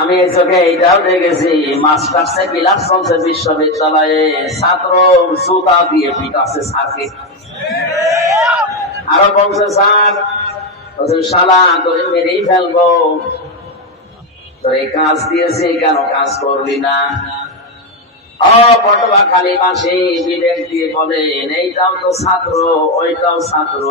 আমি এই চোখে এইটাও দেখেছি, মাস্টার্সে ক্লাস চলছে বিশ্ববিদ্যালয়ে, ছাত্র জুতা দিয়ে পিটাচ্ছে স্যারকে। আরো বলছে স্যার, বলছে শালা তোরে মেরেই ফেলবো, তোর এই কাজ দিয়েছি কেন কাজ করবি না? পটুয়াখালী মাসে বিবেক দিয়ে বলেন, এইটাও তো ছাত্র ওইটাও ছাত্র,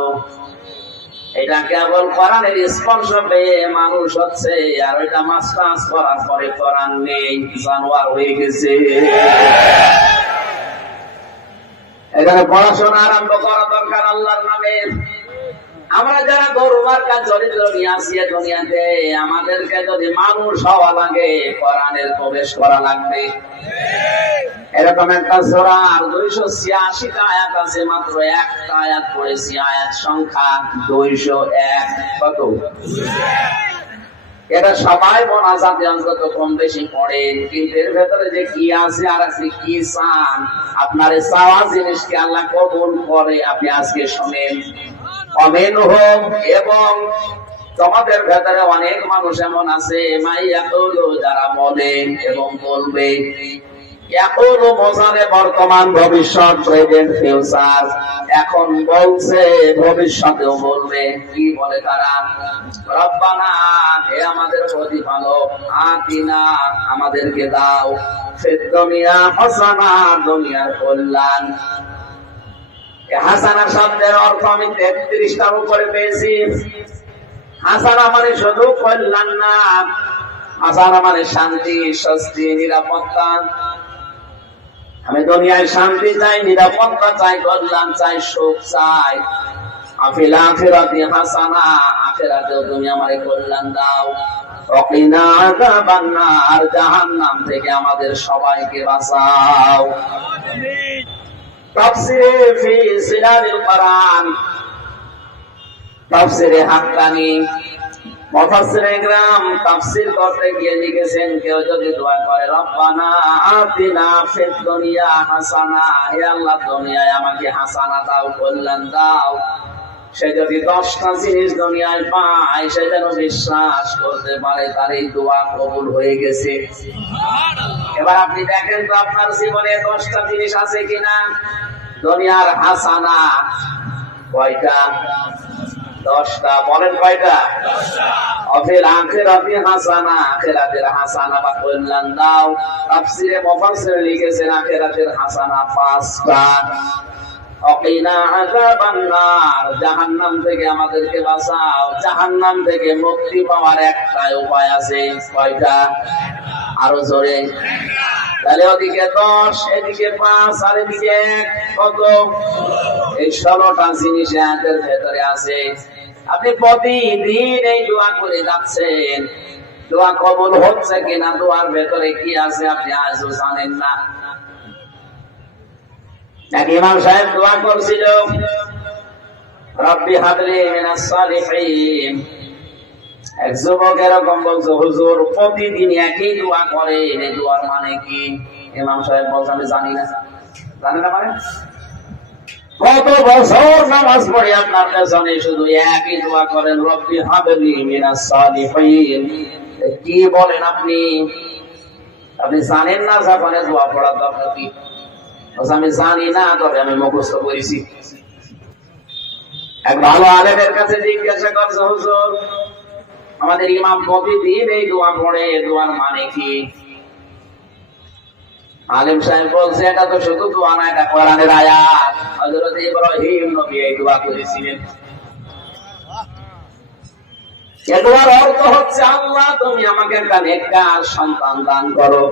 এটা কেবল কোরআনের স্পর্শ পেয়ে মানুষ হচ্ছে, আর ওইটা মাস্টার্স করার পরে কোরআন নেই, জানোয়ার হয়ে গেছে। এখানে পড়াশোনা আরম্ভ করা দরকার আল্লাহর নামে। আমরা যারা গরুমার কাজ চরিত্র নিয়ে আসি দুনিয়াতে, আমাদেরকে যদি মানুষ হওয়া লাগে কোরআনের প্রবেশ করা লাগবে। এরকম একটা সূরার 286টা আয়াত আছে, মাত্র একটা আয়াত পড়েছি, আয়াত সংখ্যা 201। কত? এটা সবাই মোনাজাতে অন্তত কম বেশি পড়ে, কিন্তু এর ভেতরে যে কি আছে আর আপনি কি চান, আপনার এই চাওয়া জিনিসকে আল্লাহ কবুল করে, আপনি আজকে শোনেন। অমেন হোক, এবং তোমাদের ভেতরে অনেক মানুষ এমন আছে মাইয়াকুলু, যারা বলেন এবং বলবে, ইয়াকুলু মোজারে বর্তমান ভবিষ্যৎ, প্রেজেন্ট ফিউচার, এখন বলছে ভবিষ্যতেও বলবে। কি বলে তারা? রব্বানা, হে আমাদের প্রতিপালক, আতিনা, আমাদেরকে দাও, ফিদ দুনিয়া হাসানা, দুনিয়ার কল্যাণ। হাসানা শব্দের অর্থ আমি 33টার উপরে পেয়েছি। হাসানা মানে শুধু কল্যাণ না, হাসানা মানে শান্তি, স্বস্তি, নিরাপত্তা। আমি দুনিয়ায় শান্তি চাই, নিরাপত্তা চাই, কল্যাণ চাই, সুখ চাই। আফিল আখিরাতি হাসানা, আখিরাতেও তুমি আমারে কল্যাণ দাও। ওয়াকিনা আযাবান নার, জাহান্নাম থেকে আমাদের সবাইকে বাঁচাও। তাফসীরে ফি সিলালিল কোরআন, তাফসীরে হাক্কানি, মুফাসসিরে ইকরাম তাফসীর করতে গিয়ে লিখেছেন, কেউ যদি দোয়া করে রব্বানা আতিনা ফিদ দুনিয়া হাসানা, হে আল্লাহ দুনিয়ায় আমাকে হাসানা দাও, কল্যাণ দাও, সে যদি 10টা জিনিস দুনিয়ায় পায়, সে যেন বিশ্বাস করতে পারে তার এই দোয়া কবুল হয়ে গেছে। এবার আপনি দেখেন তো আপনার জীবনে 10টা জিনিস আছে কিনা। দুনিয়ার হাসানা কয়টা? 10টা। বলেন কয়টা? 10টা। অফিল আখিরাতি হাসানা, আখিরাতের হাসানা বা কল্যাণ দাও। তাফসীরে মুফাসসির লিখেছেন আখিরাতের হাসানা 5টা। ওয়াকিনা আযাবান নার, জাহান্নাম থেকে আমাদেরকে বাঁচাও। জাহান্নাম থেকে মুক্তি পাওয়ার একটাই উপায় আছে। কয়টা? আরো জোরে। তাহলে ওদিকে 10, এদিকে 5, আর এদিকে 1, কত? এই 16টা জিনিস আমাদের ভেতরে আছে। আপনি প্রতিদিন এই দোয়া করে যাচ্ছেন, দোয়া কবুল হচ্ছে কিনা, দোয়ার ভেতরে কি আছে আপনি আজও জানেন না। এক ইমাম সাহেব দোয়া করছিল, রব্বি হাবলি মিনাস সালিহিন। এক যুবক এরকম বলছে, হুজুর প্রতিদিন একই দোয়া করে, এই দোয়ার মানে কি? ইমাম সাহেব বলছে, আমি জানি না। জানি না মানে? কত বছর নামাজ পড়ে আপনার পেছনে শুধু একই দোয়া করেন, রব্বি হাবলি মিনাস সালিহিন। কি বলেন আপনি? আপনি জানেন না জাপানে দোয়া পড়ার দরকার কি? আমি জানি না, তবে আমি মুখস্থ করেছি। এক ভালো আলেমের কাছে জিজ্ঞাসা করছে, হুজুর আমাদের ইমাম প্রতিদিন এই দোয়া পড়ে, দোয়ার মানে কি? আলেম সাহেব বলছে, এটা তো শুধু দোয়া না, এটা কোরআনের আয়াত। হযরত ইব্রাহিম নবী এই দোয়া করেছিলেন। এই দোয়ার অর্থ হচ্ছে, আল্লাহ তুমি আমাকে একটা নেককার সন্তান দান করো।